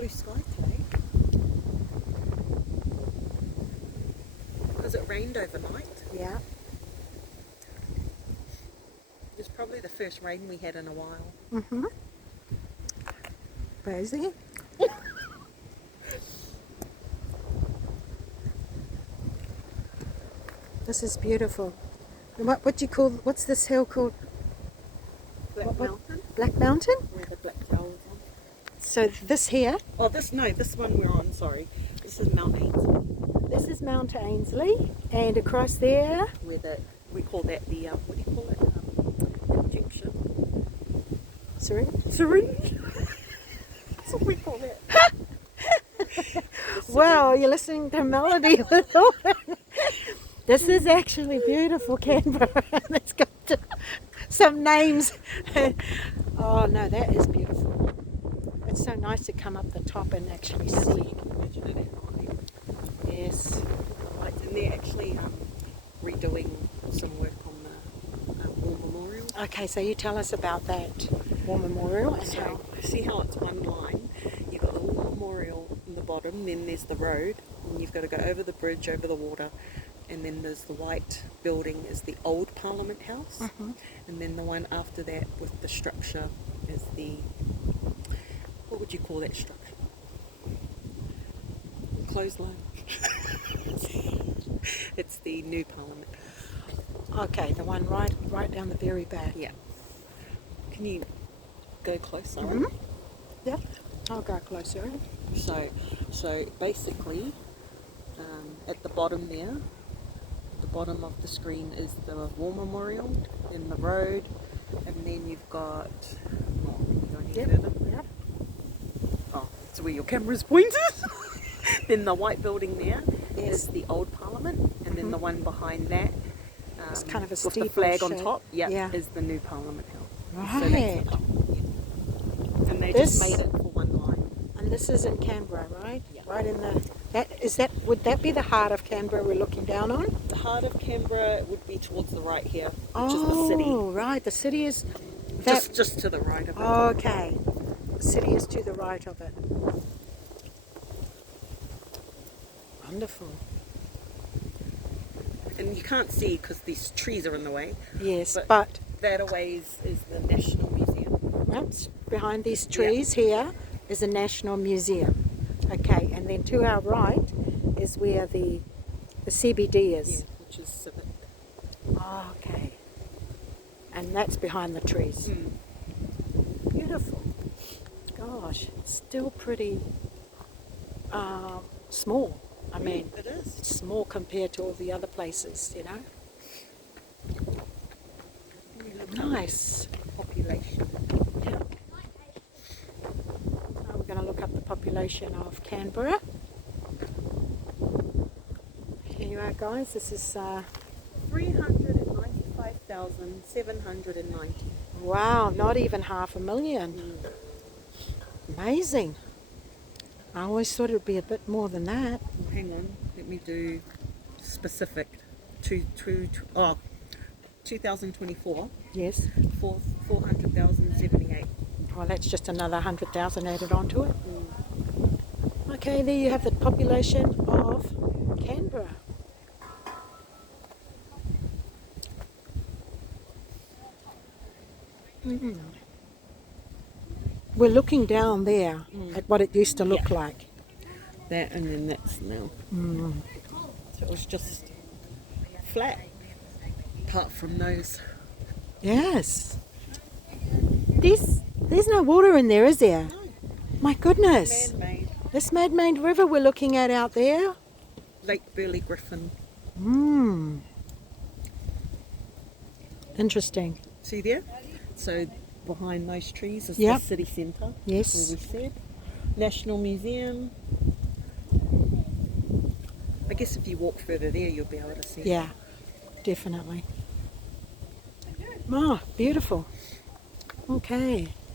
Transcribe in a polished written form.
blue sky today. Because it rained overnight. Yeah. It's probably the first rain we had in a while. Mm-hmm. Crazy. This is beautiful. What do you call, what's this hill called? Black Mountain? Black Mountain? Where the black towers on. So this here, Oh, this one we're on, sorry. This is Mount Ainslie. this is Mount Ainslie, and across there, Where we call that the, what do you call it? Injection. Syringe? That's what we call that. wow, you're listening to Melody. This is actually beautiful, Canberra. It's got some names. Oh no, that is beautiful. It's so nice to come up the top and actually So see. you can imagine it at night. Yes. Lights, and they're actually redoing some work on the War Memorial. Okay, so you tell us about that War Memorial and how. So, see how it's one line? You've got the War Memorial in the bottom, then there's the road, and you've got to go over the bridge, over the water, and then there's the white building is the old Parliament House, and then the one after that with the structure is the, what would you call that structure? Clothesline. It's the new Parliament. Okay, the one right down the very back. Yeah. Can you go closer? Yeah, I'll go closer. So basically, at the bottom there, the bottom of the screen is the War Memorial, then the road, and then you've got. Oh, you go any further? Yep. Oh, that's where your camera's pointed. Then the white building there is the old Parliament, and then the one behind that, It's kind of a with the steeple flag on shape. top, Yeah. is the new Parliament House. Right. So that's the top, yeah. And they just made it for one line. And this is in Canberra, right? Yeah. Right in the. Would that be the heart of Canberra we're looking down on? The heart of Canberra would be towards the right here, which is the city. Oh, right. The city is. That, Just to the right of it. okay. The city is to the right of it. Wonderful. And you can't see because these trees are in the way. Yes, But- but That away is the National Museum. that's behind these trees here is a National Museum. Okay, and then to our right is where the CBD is. Yeah, which is civic. Oh, okay. And that's behind the trees. Beautiful. Gosh, it's still pretty small. I mean, It is. it's small compared to all the other places, you know. Nice. Population. Yeah. Now we're going to look up the population of Canberra. Here you are, guys. This is 395,790. wow, not even 500,000. Amazing. I always thought it would be a bit more than that. Hang on, let me do specific. 2024. Yes. 400,078. Well, that's just another 100,000 added onto it. Okay, there you have the population of Canberra. We're looking down there at what it used to look like. That and then that's now. So it was just flat, apart from those. Yes. There's no water in there, is there? No. My goodness. Man-made. This man-made river we're looking at out there. Lake Burley Griffin. Interesting. See there? So behind those trees is Yep. the city centre. Yes. Where we said. National Museum. I guess if you walk further there you'll be able to see. Yeah, definitely. Oh, beautiful. Okay.